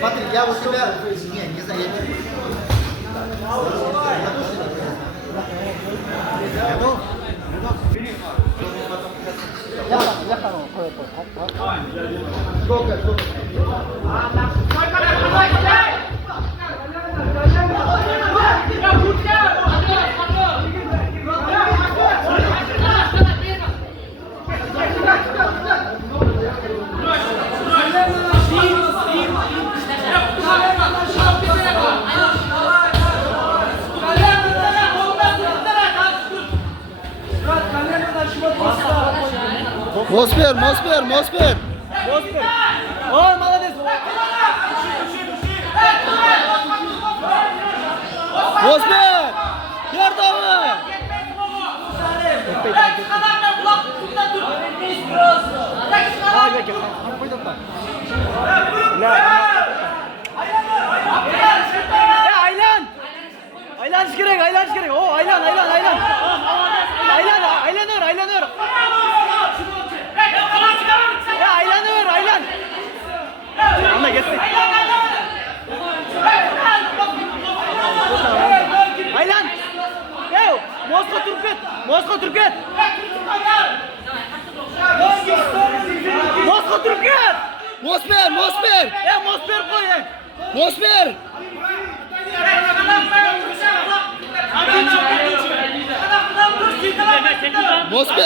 Патрик, я вот тебя... Не заедем. Готов? Сколько? Моспер! О, молодец! Моспер! Ярдамы! Aylanış gerek. O aylan. Aylanır. Ya aylan. Ama geçsin. Aylan. Yo, Moskva Türk'et. Моспер! Ya Mosper koyun. Моспер!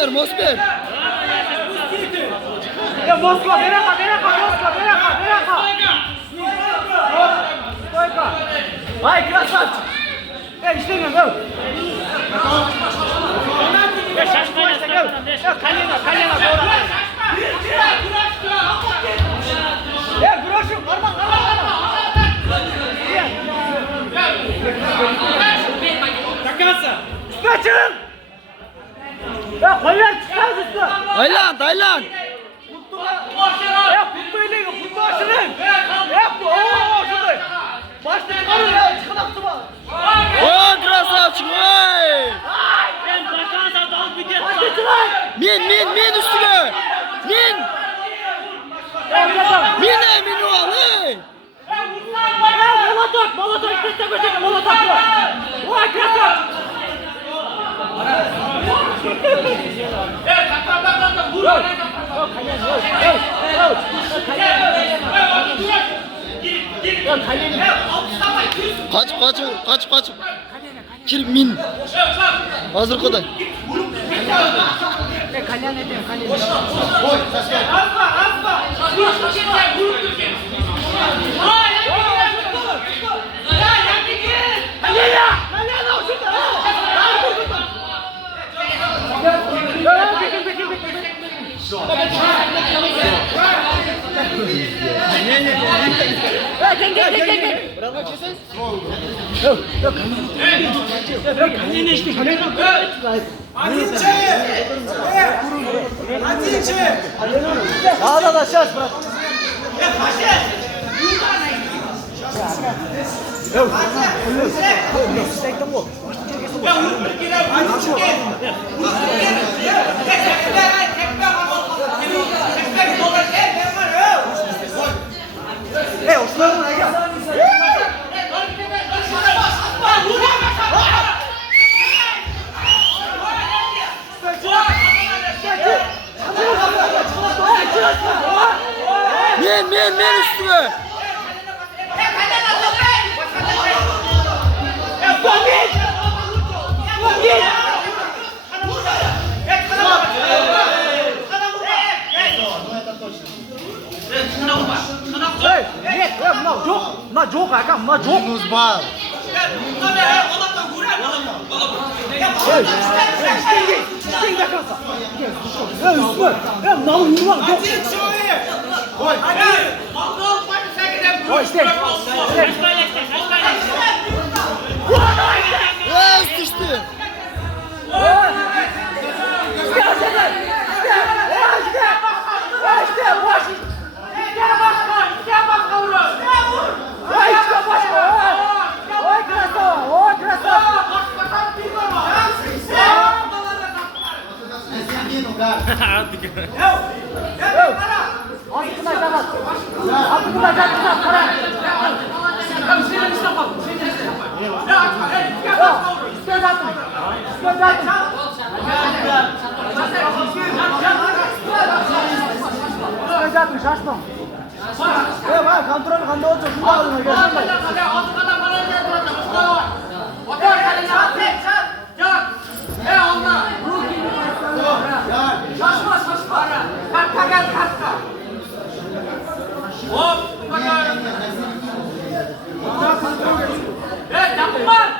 Моспер! Ya Moskva, beraka. Стойка. Ай, красавчик. İşlemiyorum, gel. Ya şaşmayın. Ya kalena doğru. Ya Groş'um, parmak. Takasa. Üstüne çıkın. Ya kolyer çıkar üstüne. Aylan! Ya futbol açılın. Ya şurada. Başta çıkarın ya, çıkın aklıma. О, красавчик! Ой! Başta çıkın. Min üstüne! Min al! Ey! Молоток, işte молоток. Vay krasavчик. Kaç. Kir min. Hazır kadar. Kalyan edeyim. Gel. Да, сейчас, брат. Min üstüne! Минус бал! Düştü! Altı kulaç, para. Kontrol qanday o'tsa shunday qilingan. Yapma!